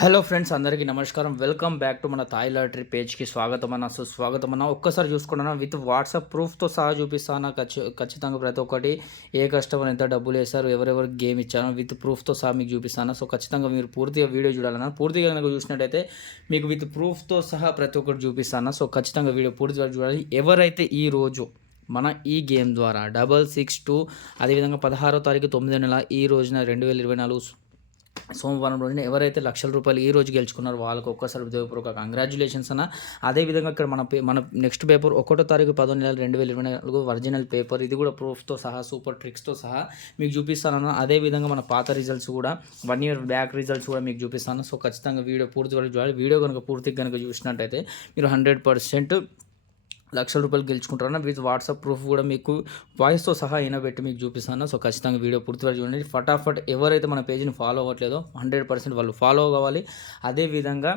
Hello friends, అందరికీ నమస్కారం. Welcome back to మన థాయ్ లాటరీ పేజ్కి స్వాగతం అన్న, సుస్వాగతం అన్న. ఒక్కసారి చూసుకున్నా విత్ వాట్సాప్ ప్రూఫ్తో సహా చూపిస్తాను. ఖచ్చితంగా ప్రతి ఒక్కటి ఏ కస్టమర్ ఎంత డబ్బులు వేశారు, ఎవరెవరికి గేమ్ ఇచ్చాను విత్ ప్రూఫ్తో సహా మీకు చూపిస్తాను. సో ఖచ్చితంగా మీరు పూర్తిగా వీడియో చూడాలన్నా. పూర్తిగా కనుక చూసినట్టయితే మీకు విత్ ప్రూఫ్తో సహా ప్రతి ఒక్కటి చూపిస్తాను. సో ఖచ్చితంగా వీడియో పూర్తిగా చూడాలి. ఎవరైతే ఈ రోజు మన ఈ గేమ్ ద్వారా 662 అదేవిధంగా 16వ తారీఖు 9వ నెల ఈ రోజున 2024 సోమవారం రోజున ఎవరైతే లక్షల రూపాయలు ఈ రోజు గెలుచుకున్నారో వాళ్ళకి ఒక్కసారి హృదయపూర్వక కంగ్రాచులేషన్స్ అన్న. అదేవిధంగా ఇక్కడ మన నెక్స్ట్ పేపర్ 1వ తారీఖు 10వ నెల 2024 ఒరిజినల్ పేపర్, ఇది కూడా ప్రూఫ్తో సహా సూపర్ ట్రిక్స్తో సహా మీకు చూపిస్తానన్న. అదేవిధంగా మన పాత రిజల్ట్స్ కూడా 1 ఇయర్ బ్యాక్ రిజల్ట్స్ కూడా మీకు చూపిస్తాను. సో ఖచ్చితంగా వీడియో పూర్తిగా చూడాలి. వీడియో కనుక పూర్తిగా కనుక చూసినట్టయితే మీరు 100% లక్షల రూపాయలు గెలుచుకుంటారన్న. విత్ వాట్సాప్ ప్రూఫ్ కూడా మీకు వాయిస్తో సహా అయినబెట్టి మీకు చూపిస్తాను. సో ఖచ్చితంగా వీడియో పూర్తిగా చూడండి. ఫటాఫట్ ఎవరైతే మన పేజీని ఫాలో అవ్వట్లేదో 100% వాళ్ళు ఫాలో కావాలి. అదేవిధంగా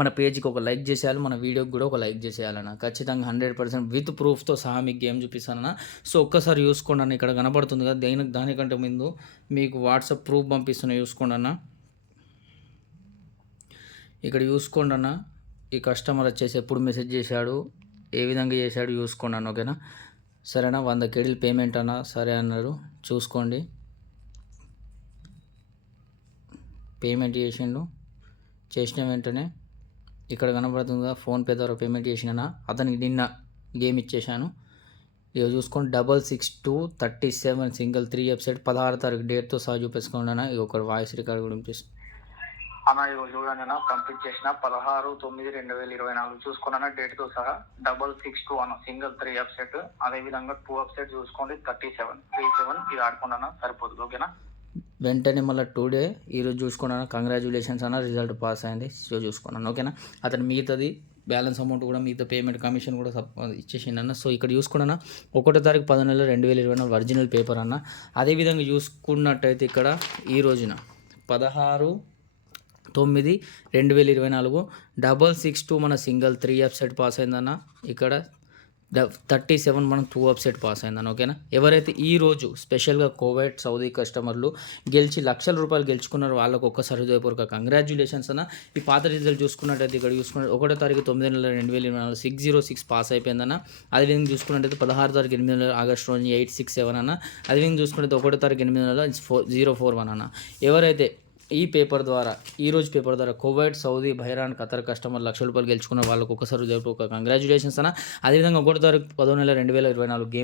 మన పేజీకి ఒక లైక్ చేసేయాలి, మన వీడియోకి కూడా ఒక లైక్ చేసేయాలన్న. ఖచ్చితంగా 100% విత్ ప్రూఫ్తో సహా మీకు గేమ్ చూపిస్తానన్న. సో ఒక్కసారి చూసుకోండి అన్న, ఇక్కడ కనబడుతుంది కదా, దానికంటే ముందు మీకు వాట్సాప్ ప్రూఫ్ పంపిస్తున్నా, చూసుకోండి అన్న. ఇక్కడ చూసుకోండి అన్న, ఈ కస్టమర్ వచ్చేసి ఎప్పుడు మెసేజ్ చేశాడు, ఏ విధంగా చేశాడు చూసుకోండి అన్న. ఓకేనా, సరేనా. 100 కేడీలు పేమెంట్ అన్న, సరే అన్నారు. చూసుకోండి, పేమెంట్ చేసిన వెంటనే ఇక్కడ కనబడుతుందా ఫోన్పే ద్వారా పేమెంట్ చేసిన అతనికి నిన్న గేమ్ ఇచ్చేసాను. ఇక చూసుకోండి 66237 సింగిల్ 3 వెబ్సైట్ 16వ తారీఖు డేట్తో సహా చూపించుకోండి అన్న. ఇది ఒక వాయిస్ రికార్డ్ కూడా ఇచ్చేసి అన్న ఇగో చూడండి అన్న, పంపించేసిన 16/9/2024 చూసుకున్నా డేట్తో సహా 662 అన్న సింగిల్ 3 వెబ్సైట్, అదే విధంగా 2 వెబ్సైట్ చూసుకోండి 37 ఇది ఆడుకోండి అన్న, సరిపోతుంది. ఓకేనా. వెంటనే మళ్ళీ టుడే ఈరోజు చూసుకున్నాను. కంగ్రాచులేషన్స్ అన్న, రిజల్ట్ పాస్ అయింది. సో చూసుకున్నాను. ఓకేనా, అతను మిగతాది బ్యాలెన్స్ అమౌంట్ కూడా మిగతా పేమెంట్ కమిషన్ కూడా ఇచ్చేసిండు అన్న. సో ఇక్కడ చూసుకున్నా 1వ తారీఖు 10వ నెల 2024 ఒరిజినల్ పేపర్ అన్న. అదేవిధంగా చూసుకున్నట్టయితే ఇక్కడ ఈ రోజున 16/9/2024 662 మన సింగిల్ 3 వెబ్సైట్ పాస్ అయిందన్న. ఇక్కడ 37 మనం 2 వెబ్సైట్ పాస్ అయిందన్న. ఓకేనా, ఎవరైతే ఈరోజు స్పెషల్గా కోవైట్ సౌదీ కస్టమర్లు గెలిచి లక్షల రూపాయలు గెలుచుకున్నారో వాళ్ళకు ఒక్కసారి హృదయపూర్వక కంగ్రాచులేషన్స్ అన్న. ఈ పాత రిజల్ట్ చూసుకున్నట్టయితే ఇక్కడ చూసుకున్న 1వ తారీఖు 9వ నెల 2024 606 పాస్ అయిపోయిందన్న. అదేవిధంగా చూసుకున్నట్టయితే 16వ తారీఖు 8వ నెల ఆగస్టు రోజు 867 అన్న. అదేవిధంగా చూసుకున్నట్టు 1వ తారీఖు 8వ నెల 041 అన్న. ఎవరైతే ఈ పేపర్ ద్వారా ఈరోజు పేపర్ ద్వారా కువైట్ సౌదీ బహ్రాన్ ఖతర్ కస్టమర్ లక్షల రూపాయలు గెలుచుకున్న వాళ్ళకు ఒకసారి ఒక కంగ్రాచులేషన్స్ అన్న. అదేవిధంగా 1వ తారీఖు 10వ నెల 2024 గేమ్